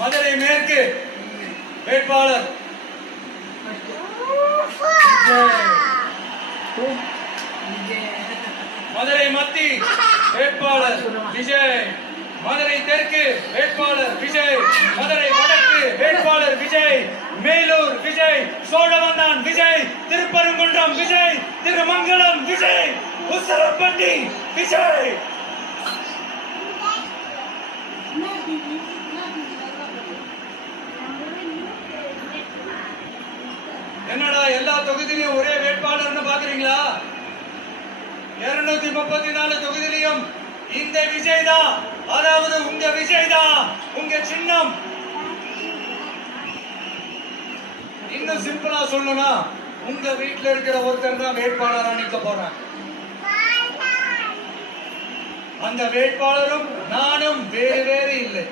மதுரை மேற்கு வேட்பாளர் மதுரை மத்தி வேட்பாளர் விஜய், மதுரை தெற்கு வேட்பாளர் விஜய், மதுரை வடக்கு வேட்பாளர் விஜய், மேலூர் விஜய், சோழவந்தான் விஜய், திருப்பரங்குன்றம் விஜய், திருமங்கலம் விஜய், உசலம்பட்டி விஜய். என்னடா எல்லா தொகுதியிலும் ஒரே வேட்பாளர்னு பாக்குறீங்களா? 234 தொகுதியிலும் இந்த விஜய் தான், அதாவது உங்க விஜய் தான் உங்க சின்னம். இன்னும் சிம்பிளா சொல்லணும்னா உங்க வீட்டுல இருக்கிற ஒருத்தர் தான் வேட்பாளரா நிக்க போறேன். அந்த வேட்பாளரும் நானும் வேறு வேறு இல்லை.